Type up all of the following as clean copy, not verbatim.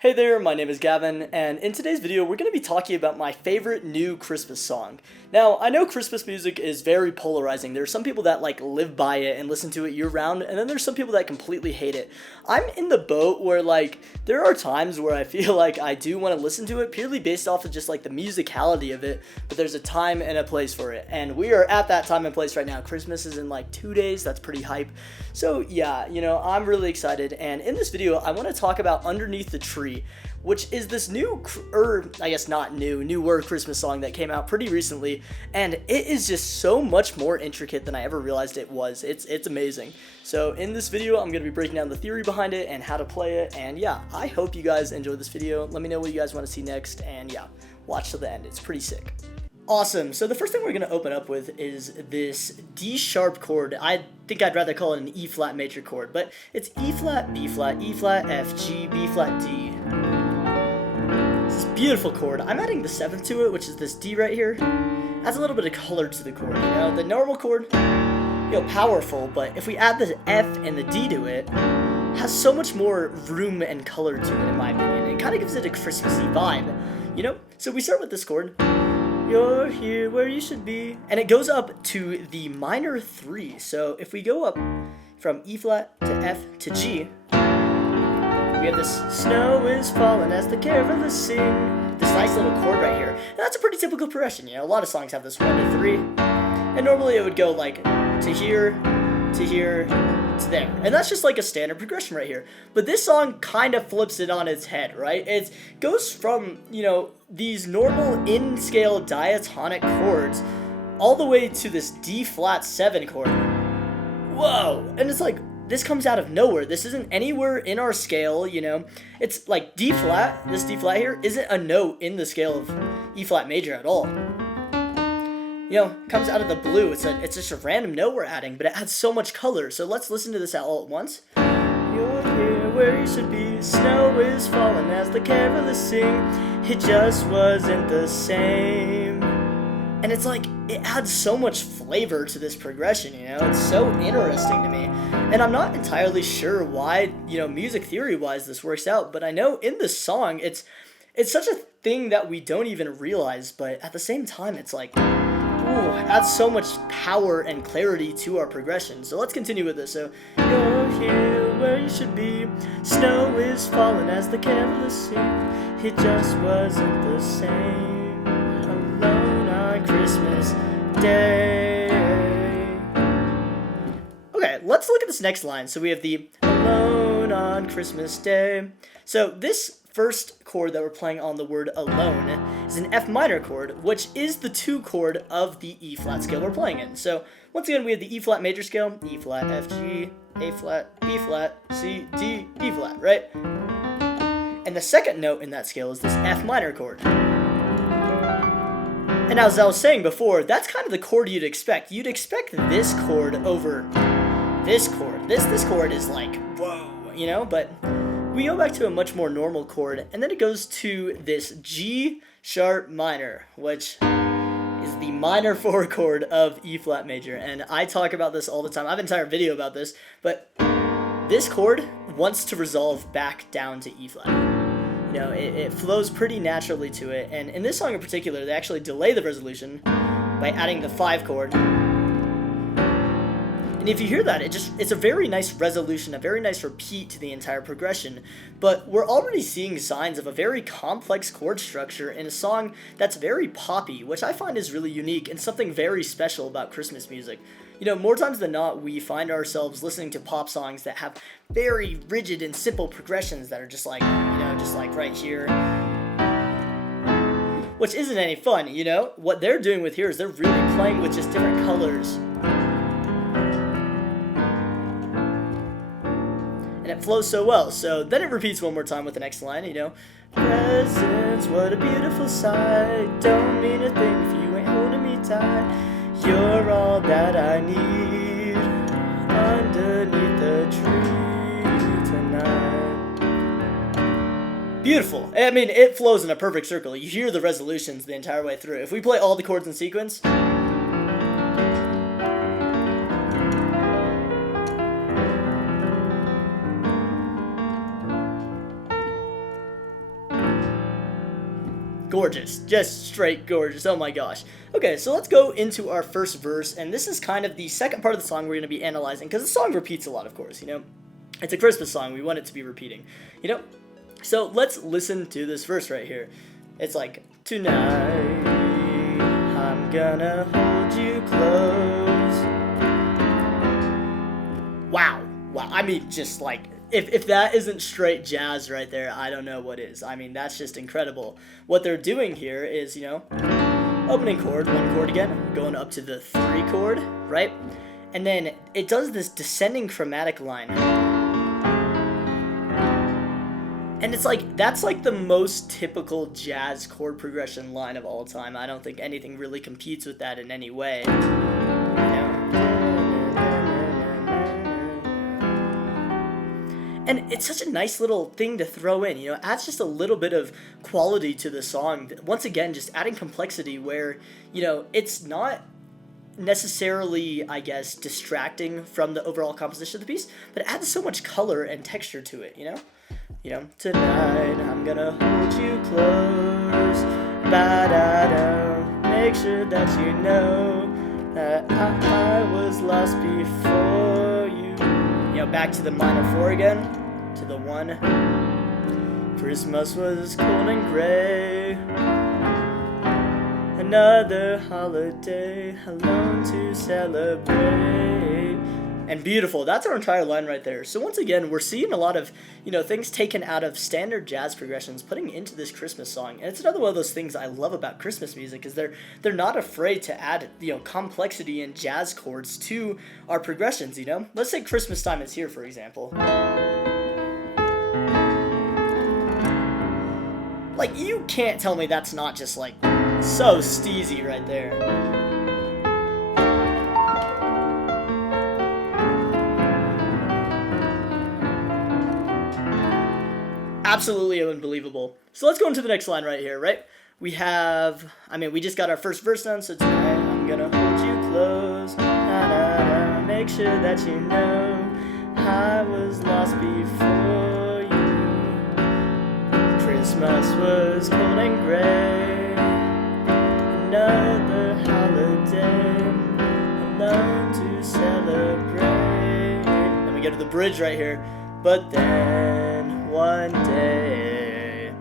Hey there, my name is Gavin, and in today's video we're going to be talking about my favorite new Christmas song. Now, I know Christmas music is very polarizing. There are some people that live by it and listen to it year round, and then there's some people that completely hate it. I'm in the boat where there are times where I feel like I do want to listen to it purely based off of just the musicality of it, but there's a time and a place for it, and we are at that time and place right now. Christmas is in 2 days, that's pretty hype. So yeah, I'm really excited, and in this video I want to talk about Underneath the Tree, which is this newer Christmas song that came out pretty recently, and it is just so much more intricate than I ever realized it was. It's amazing. So in this video, I'm going to be breaking down the theory behind it and how to play it, and yeah, I hope you guys enjoy this video. Let me know what you guys want to see next, and yeah, watch till the end. It's pretty sick. Awesome, so the first thing we're going to open up with is this D sharp chord. I think I'd rather call it an E flat major chord, but it's E flat, B flat, E flat, F, G, B flat, D. This beautiful chord. I'm adding the 7th to it, which is this D right here. Adds a little bit of color to the chord, The normal chord, powerful, but if we add the F and the D to it, has so much more room and color to it, in my opinion. It kind of gives it a Christmassy vibe, So we start with this chord. You're here where you should be. And it goes up to the minor 3. So if we go up from E flat to F to G, we have this snow is falling as the carolers sing. This nice little chord right here. And that's a pretty typical progression, A lot of songs have this 1 to 3. And normally it would go to here, to here, to there. And that's just a standard progression right here. But this song kind of flips it on its head, right? It goes from, these normal in-scale diatonic chords all the way to this D flat 7 chord. Whoa! And it's this comes out of nowhere. This isn't anywhere in our scale, It's D flat, this D flat here, isn't a note in the scale of E flat major at all. Comes out of the blue. It's just a random note we're adding, but it adds so much color. So let's listen to this all at once. You're here where you should be. Snow is falling as the carolers sing. It just wasn't the same. And it's it adds so much flavor to this progression, It's so interesting to me. And I'm not entirely sure why, music theory-wise this works out, but I know in this song, it's such a thing that we don't even realize, but at the same time, it's adds so much power and clarity to our progression. So let's continue with this. So, you're here where you should be. Snow is falling as the carolers sing. It just wasn't the same. Alone on Christmas Day. Okay, let's look at this next line. So we have the alone on Christmas Day. So this first chord that we're playing on the word alone is an F minor chord, which is the 2 chord of the E flat scale we're playing in. So once again, we have the E flat major scale, E flat, F, G, A flat, B flat, C, D, E flat, right? And the second note in that scale is this F minor chord. And as I was saying before, that's kind of the chord you'd expect. You'd expect this chord over this chord. This chord is whoa, but we go back to a much more normal chord, and then it goes to this G sharp minor, which is the minor 4 chord of E flat major. And I talk about this all the time. I have an entire video about this, but this chord wants to resolve back down to E flat. It flows pretty naturally to it, and in this song in particular, they actually delay the resolution by adding the 5 chord. And if you hear that, it's a very nice resolution, a very nice repeat to the entire progression. But we're already seeing signs of a very complex chord structure in a song that's very poppy, which I find is really unique and something very special about Christmas music. More times than not, we find ourselves listening to pop songs that have very rigid and simple progressions that are just right here. Which isn't any fun, What they're doing with here is they're really playing with just different colors. And it flows so well. So then it repeats one more time with the next line, Presents, what a beautiful sight. Don't mean a thing if you ain't holding me tight. You're all that I need underneath the tree tonight. Beautiful. I mean, it flows in a perfect circle. You hear the resolutions the entire way through. If we play all the chords in sequence, gorgeous, just straight gorgeous. Oh my gosh. Okay, so let's go into our first verse, and this is kind of the second part of the song we're going to be analyzing, because the song repeats a lot, of course, you know. It's a Christmas song, we want it to be repeating, you know. So let's listen to this verse right here. It's like, tonight, I'm gonna hold you close. Wow, I mean, just like, if that isn't straight jazz right there, I don't know what is. I mean, that's just incredible. What they're doing here is, you know, opening chord, one chord again, going up to the 3 chord, right? And then it does this descending chromatic line. And it's like, that's like the most typical jazz chord progression line of all time. I don't think anything really competes with that in any way. You know? And it's such a nice little thing to throw in, you know, adds just a little bit of quality to the song. Once again, just adding complexity where, you know, it's not necessarily, I guess, distracting from the overall composition of the piece, but it adds so much color and texture to it, you know? You know, tonight I'm gonna hold you close, ba-da-da, make sure that you know that I was lost before you. You know, back to the minor 4 again, to the 1. Christmas was cold and gray, another holiday alone to celebrate. And beautiful. That's our entire line right there. So once again, we're seeing a lot of, you know, things taken out of standard jazz progressions, putting into this Christmas song. And it's another one of those things I love about Christmas music is they're not afraid to add, you know, complexity and jazz chords to our progressions, you know? Let's say Christmas Time Is Here, for example. Like, you can't tell me that's not just, like, so steezy right there. Absolutely unbelievable. So let's go into the next line right here, right? We have, I mean, we just got our first verse done, so tonight I'm gonna hold you close, na-na-na, make sure that you know I was lost before you. Christmas was cold and gray, another holiday alone to celebrate. Then we go to the bridge right here, but then one day.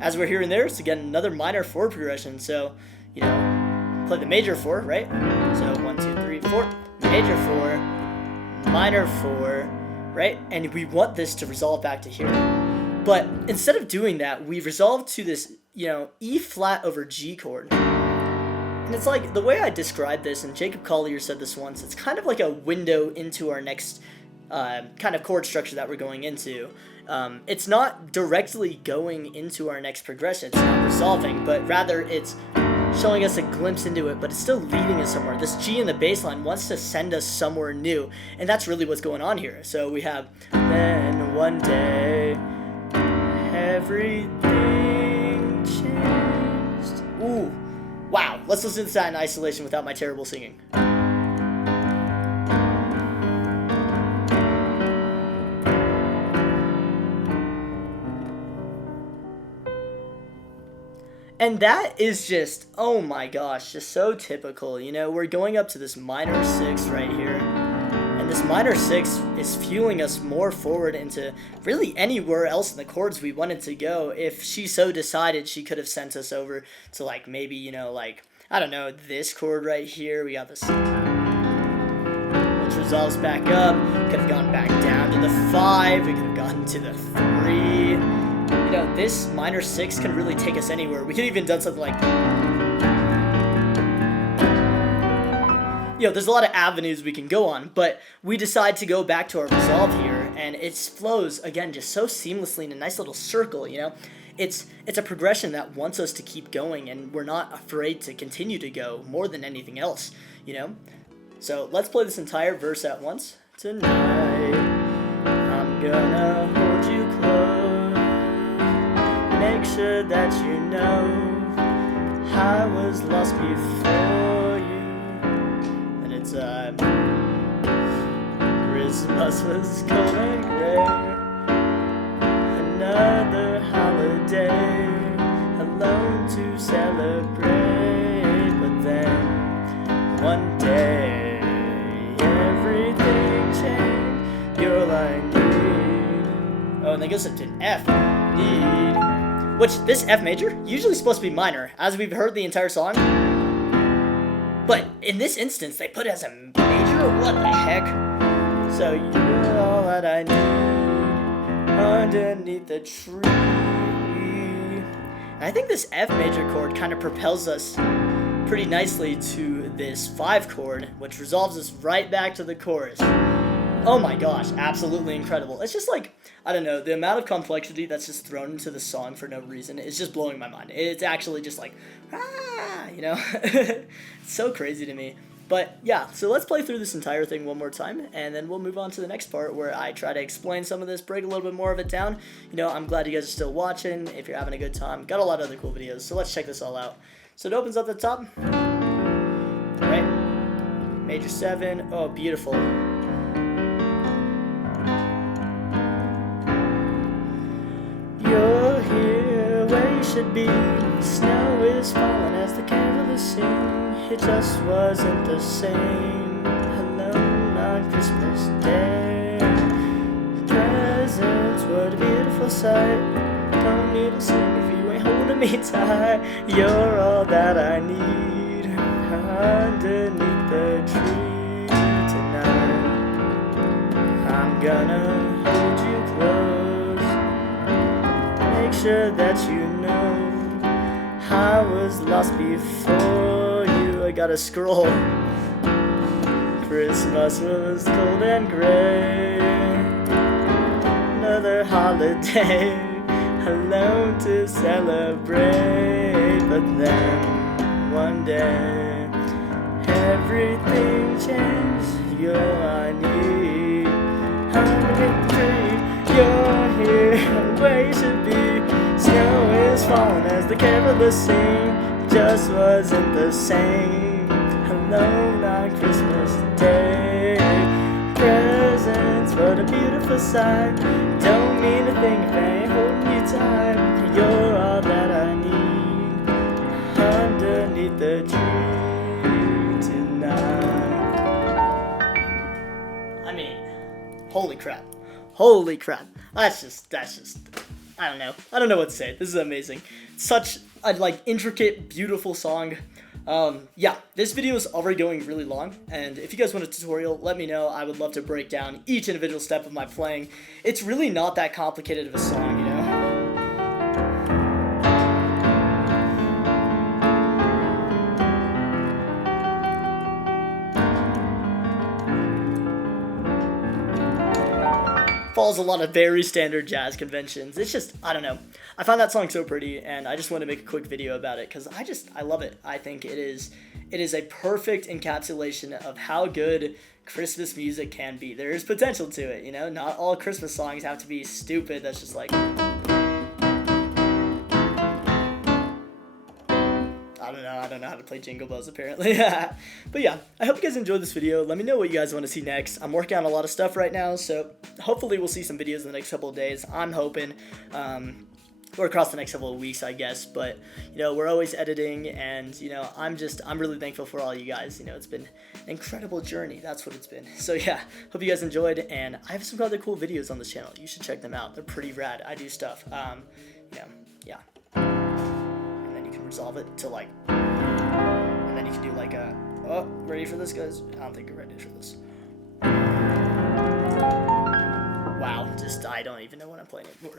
As we're hearing there, it's again another minor 4 progression. So, you know, play the major 4, right? So 1, 2, 3, 4, major 4, minor 4, right? And we want this to resolve back to here. But instead of doing that, we've resolved to this, you know, E flat over G chord. And it's like, the way I described this, and Jacob Collier said this once, it's kind of like a window into our next kind of chord structure that we're going into. It's not directly going into our next progression, it's not resolving, but rather it's showing us a glimpse into it, but it's still leading us somewhere. This G in the bass line wants to send us somewhere new, and that's really what's going on here. So we have, then one day, everything changed. Ooh, wow, let's listen to that in isolation without my terrible singing. And that is just, oh my gosh, just so typical. You know, we're going up to this minor 6 right here. And this minor 6 is fueling us more forward into really anywhere else in the chords we wanted to go. If she so decided, she could have sent us over to, like, maybe, you know, like, I don't know, this chord right here. We got this, which resolves back up. Could have gone back down to the 5. We could have gone to the 3. You know, this minor 6 can really take us anywhere. We could have even done something like, you know, there's a lot of avenues we can go on, but we decide to go back to our resolve here, and it flows, again, just so seamlessly in a nice little circle, you know? It's a progression that wants us to keep going, and we're not afraid to continue to go more than anything else, you know? So let's play this entire verse at once. Tonight, I'm gonna hold you close. Make sure that you know I was lost before you. And it's Christmas was cold and gray, another holiday alone to and then goes up to an F. Need. Which, this F major, usually supposed to be minor, as we've heard the entire song. But in this instance, they put it as a major? What the heck? So you're all that I need underneath the tree. And I think this F major chord kind of propels us pretty nicely to this 5 chord, which resolves us right back to the chorus. Oh my gosh, absolutely incredible. It's just like, I don't know, the amount of complexity that's just thrown into the song for no reason is just blowing my mind. It's actually just like, you know? It's so crazy to me. But yeah, so let's play through this entire thing one more time, and then we'll move on to the next part where I try to explain some of this, break a little bit more of it down. You know, I'm glad you guys are still watching. If you're having a good time, got a lot of other cool videos, so let's check this all out. So it opens up at the top, right? Major 7, oh, beautiful. You're here where you should be. Snow is falling as the carolers sing. It just wasn't the same. Alone on Christmas Day. Presents, what a beautiful sight. Don't need to sing if you ain't holding me tight. You're all that I need underneath the tree tonight. I'm gonna hold you close. Make sure that you know I was lost before you. I gotta scroll. Christmas was cold and gray. Another holiday alone to celebrate. But then one day everything changed. You're I need. You're here where you should be. Snow is falling as the carolers sing. Just wasn't the same. Alone on Christmas Day. Presents, what a beautiful sight. Don't mean a thing if I ain't holding you tight. You're all that I need underneath the tree tonight. I mean, holy crap. Holy crap. That's just, I don't know what to say. This is amazing. Such a, like, intricate, beautiful song. Yeah, this video is already going really long, and if you guys want a tutorial, let me know. I would love to break down each individual step of my playing. It's really not that complicated of a song, you know? Follows a lot of very standard jazz conventions. It's just, I don't know. I find that song so pretty, and I just want to make a quick video about it because I love it. I think it is a perfect encapsulation of how good Christmas music can be. There is potential to it, you know? Not all Christmas songs have to be stupid. That's just like, I don't know how to play Jingle Bells, apparently. But yeah, I hope you guys enjoyed this video. Let me know what you guys want to see next. I'm working on a lot of stuff right now, so hopefully we'll see some videos in the next couple of days. I'm hoping, or across the next couple of weeks, I guess. But, you know, we're always editing, and, you know, I'm really thankful for all you guys. You know, it's been an incredible journey. That's what it's been. So yeah, hope you guys enjoyed, and I have some other cool videos on this channel. You should check them out. They're pretty rad. I do stuff. You know, yeah. And then you can resolve it to, like, and then you can do like a, oh, ready for this, guys? I don't think you're ready for this. Wow, I don't even know what I'm playing anymore.